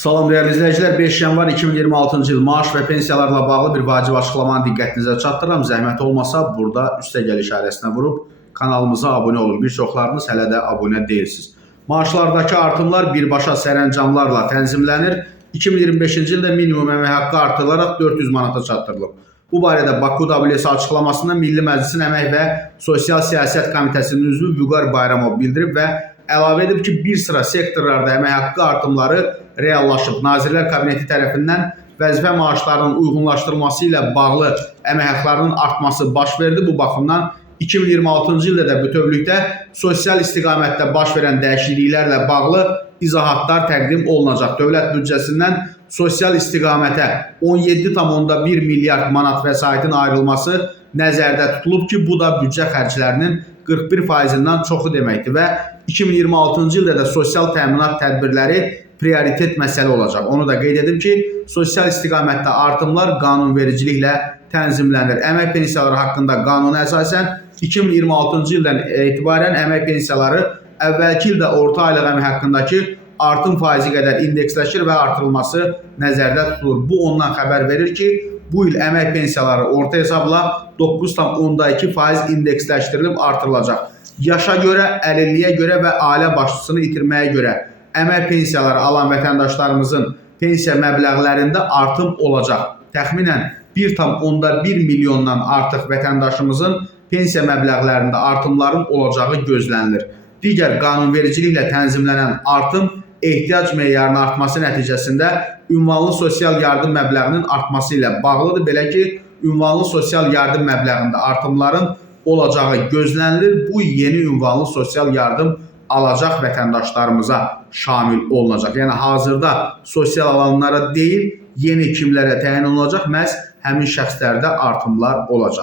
Salam değerli izləyicilər, 5 yanvar 2026-cı il maaş və pensiyalarla bağlı bir vacib açıqlamanı diqqətinizə çatdırıram. Zəhmət olmasa burada üstəgəl işarəsinə vurub kanalımıza abunə olun. Bir çoxlarınız hələ də abunə deyilsiniz. Maaşlardakı artımlar birbaşa sərəncamlarla tənzimlənir. 2025-ci ildə minimum əmək haqqı artırılaraq 400 manata çatdırılıb. Bu barədə Baku WS açıqlamasında Milli Məclisin Əmək və Sosial Siyasət Komitəsinin üzvü Vüqar Bayramov bildirib və əlavə edib ki, bir sıra sektorlarda əmək haqqı artımları reallaşıb. Nazirlər Kabineti tərəfindən vəzifə maaşlarının uyğunlaşdırılması ilə bağlı əmək haqqlarının artması baş verdi. Bu baxımdan 2026-cı ildə də bütövlükdə sosial istiqamətdə baş verən dəyişikliklərlə bağlı izahatlar təqdim olunacaq. Dövlət büdcəsindən sosial istiqamətə 17,1 milyard manat vəsaitin ayrılması nəzərdə tutulub ki, bu da büdcə xərclərinin 41%-dən çoxu deməkdir və 2026-cı ildə də sosial təminat tədbirləri prioritet məsələ olacaq. Onu da qeyd edim ki, sosial istiqamətdə artımlar qanunvericiliklə tənzimlənir. Əmək pensiyaları haqqında qanuna əsasən 2026-cı ildən etibarən əmək pensiyaları əvvəlki ildə orta aylıq əmək haqqındakı artım faizi qədər indeksləşir və artırılması nəzərdə tutulur. Bu ondan xəbər verir ki, bu il əmək pensiyaları orta hesabla 9,2% indeksləşdirilib artırılacaq. Yaşa görə, əlilliyə görə və ailə başçısını itirməyə görə əmək pensiyaları alan vətəndaşlarımızın pensiya məbləğlərində artım olacaq. Təxminən 1,1 milyondan artıq vətəndaşımızın pensiya məbləğlərində artımların olacağı gözlənilir. Digər qanunvericiliklə tənzimlənən artım ehtiyac meyarının artması nəticəsində ünvanlı sosial yardım məbləğinin artması ilə bağlıdır. Belə ki, ünvanlı sosial yardım məbləğində artımların olacağı gözlənilir. Bu yeni ünvanlı sosial yardım alacaq vətəndaşlarımıza şamil olunacaq. Yəni hazırda sosial alanlara deyil, yeni kimlərə təyin olunacaq, məhz həmin şəxslərdə artımlar olacaq.